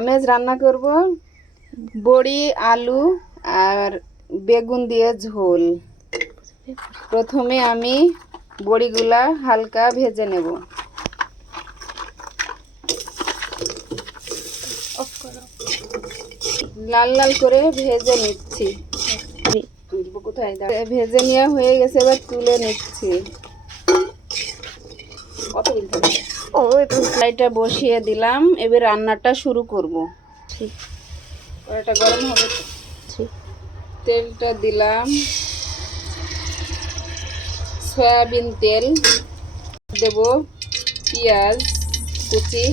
আমি আজ রান্না করব বড়ি, আলু আর বেগুন দিয়ে ঝোল। প্রথমে আমি বড়িগুলা হালকা ভেজে নেব। লাল লাল করে ভেজে নিচ্ছি। কোথায় ভেজে নেওয়া হয়ে গেছে, এবার তুলে নিচ্ছি। কড়াইটা বসিয়ে দিলাম, এবার রান্নাটা শুরু করব। কড়াইটা গরম হবে তো। তেলটা দিলাম, সয়াবিন তেল দেব, পেঁয়াজ কুচি,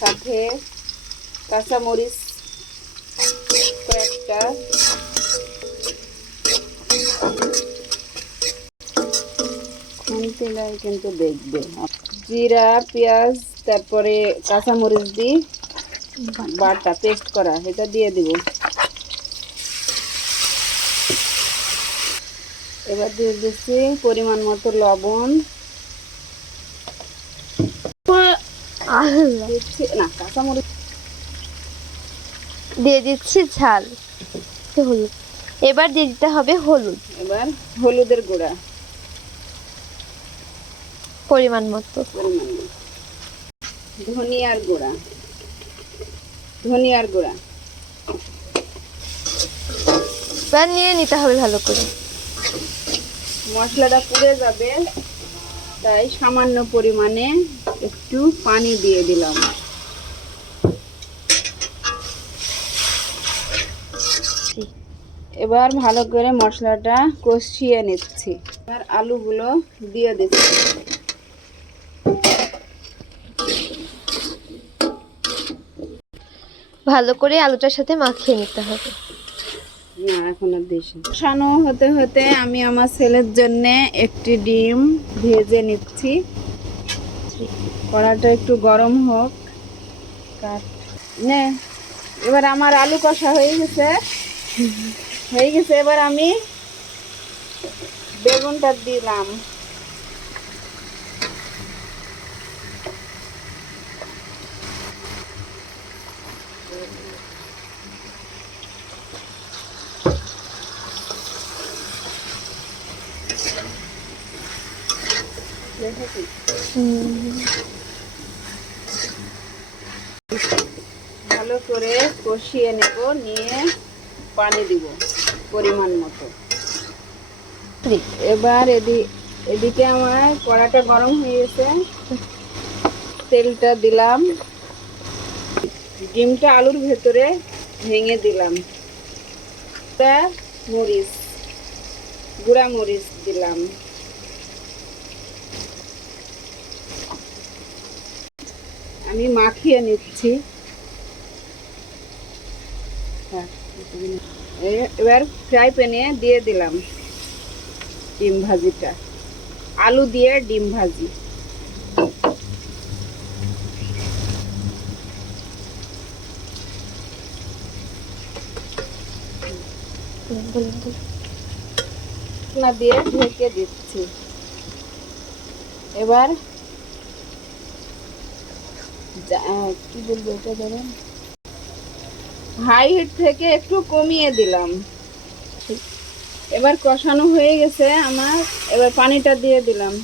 সাথে কাঁচামরিচ কয়েকটা, কিন্তু দেখবে জিরা, পেঁয়াজ, তারপরে কাঁচামরিচ দিয়ে বাটা পেস্ট করা, এটা দিয়ে দিব। এবার দিয়ে দিচ্ছি পরিমাণ মতো লবণ, না কাঁচামরিচ দিয়ে দিচ্ছি ঝাল, হলুদ। এবার দিয়ে দিতে হবে হলুদ। এবার হলুদের গুঁড়া পরিমাণ মতো। ধনিয়ার গুঁড়া, এবার নিয়ে নিতে হবে ভালো করে। মশলাটা পুড়ে যাবে, তাই সামান্য পরিমাণে একটু পানি দিয়ে দিলাম। এবার ভালো করে মশলাটা কষিয়ে নিচ্ছি। এবার আলুগুলো দিয়ে দিচ্ছি। ভালো করে আলুটার সাথে মাখিয়ে নিতে হবে। না এখন আর দিস না। কষানো হতে হতে আমি আমার ছেলের জন্য একটি ডিম ভেজে নিচ্ছি। কড়াটা একটু গরম হোক। নে, এবার আমার আলু কষা হয়ে গেছে। এবার আমি বেগুনটা দিলাম। ভালো করে কষিয়ে নেব, নিয়ে পানি দিব পরিমাণ মতো। এবার এদিকে আমার কড়াটা গরম হয়ে গেছে, তেলটা দিলাম, ডিমটা আলুর ভেতরে ভেঙে দিলাম, গুঁড়া মরিচ দিলাম। আমি মাখিয়ে নিচ্ছি। এবার ফ্রাই প্যানে দিয়ে দিলাম ডিম ভাজিটা, আলু দিয়ে ডিম ভাজি। দিয়ে ঢেকে দিচ্ছি। এবার কি বলবো, এটা ধরেন হাই হিট থেকে একটু কমিয়ে দিলাম। এবার কষানো হয়ে গেছে আমার, এবার পানিটা দিয়ে দিলাম।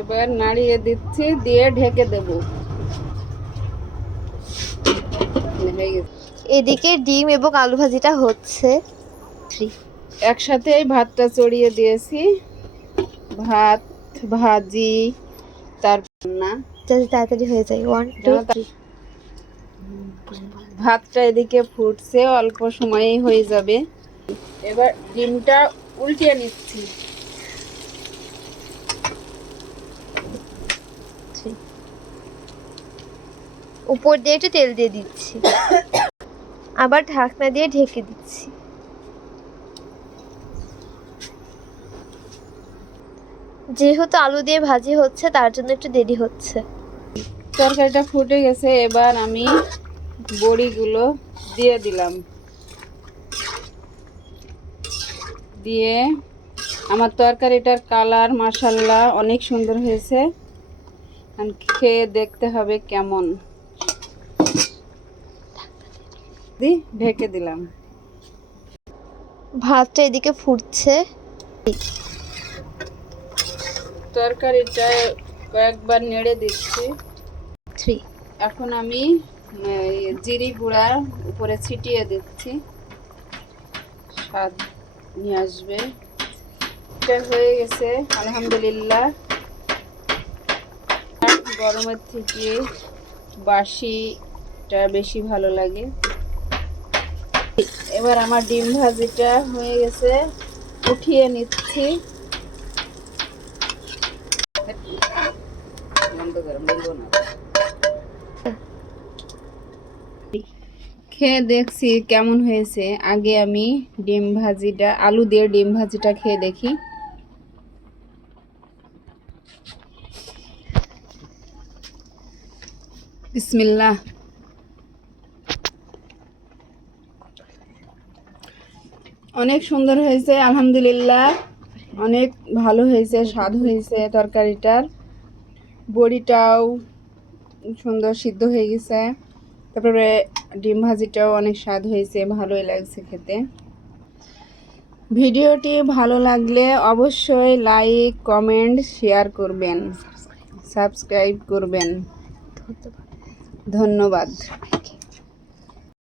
এবার নাড়িয়ে দিচ্ছি, দিয়ে ঢেকে দেব। এদিকে ডিম এবং আলু ভাজিটা হচ্ছে। একসাথে ভাতটা চড়িয়ে দিয়েছি, ভাত ভাজি, তারপর না যাতে তাড়াতাড়ি হয়ে যায়। 1 2 3। ভাতটা এদিকে ফুটছে, অল্প সময়েই হয়ে যাবে। এবার ডিমটা উল্টিয়ে নিচ্ছি। উপর দিয়ে একটু তেল দিয়ে দিচ্ছি, আবার ঢাকনা দিয়ে ঢেকে দিচ্ছি। যেহেতু আলু দিয়ে ভাজি হচ্ছে, তার জন্য একটু দেরি হচ্ছে। তরকারিটা ফুটে গেছে, এবার আমি বড়িগুলো দিয়ে দিলাম, দিয়ে আমার তরকারিটার কালার মাশাআল্লাহ অনেক সুন্দর হয়েছে। এখন খেয়ে দেখতে হবে কেমন। ঢেকে দিলাম। ভাতটা এদিকে ফুটছে। তরকারিটা কয়েকবার নেড়ে দিচ্ছি। 3 এখন আমি জিরি গুঁড়া উপরে ছিটিয়ে দিচ্ছি, স্বাদ নিয়ে আসবে। এটা হয়ে গেছে আলহামদুলিল্লাহ। গরমের থেকে বাসিটা বেশি ভালো লাগে। এবার আমার ডিম ভাজিটা হয়ে গেছে, উঠিয়ে নিচ্ছি। খেয়ে দেখছি কেমন হয়েছে। আগে আমি ডিম ভাজিটা, আলু দিয়ে ডিম ভাজিটা খেয়ে দেখি। বিসমিল্লাহ। অনেক সুন্দর হয়েছে আলহামদুলিল্লাহ, অনেক ভালো হয়েছে, স্বাদ হয়েছে তরকারিটার। বড়িটাও সুন্দর সিদ্ধ হয়ে গেছে, তারপরে ডিম ভাজিটাও অনেক স্বাদ হয়েছে, ভালোই লাগছে খেতে। ভিডিওটি ভালো লাগলে অবশ্যই লাইক, কমেন্ট, শেয়ার করবেন, সাবস্ক্রাইব করবেন। ধন্যবাদ।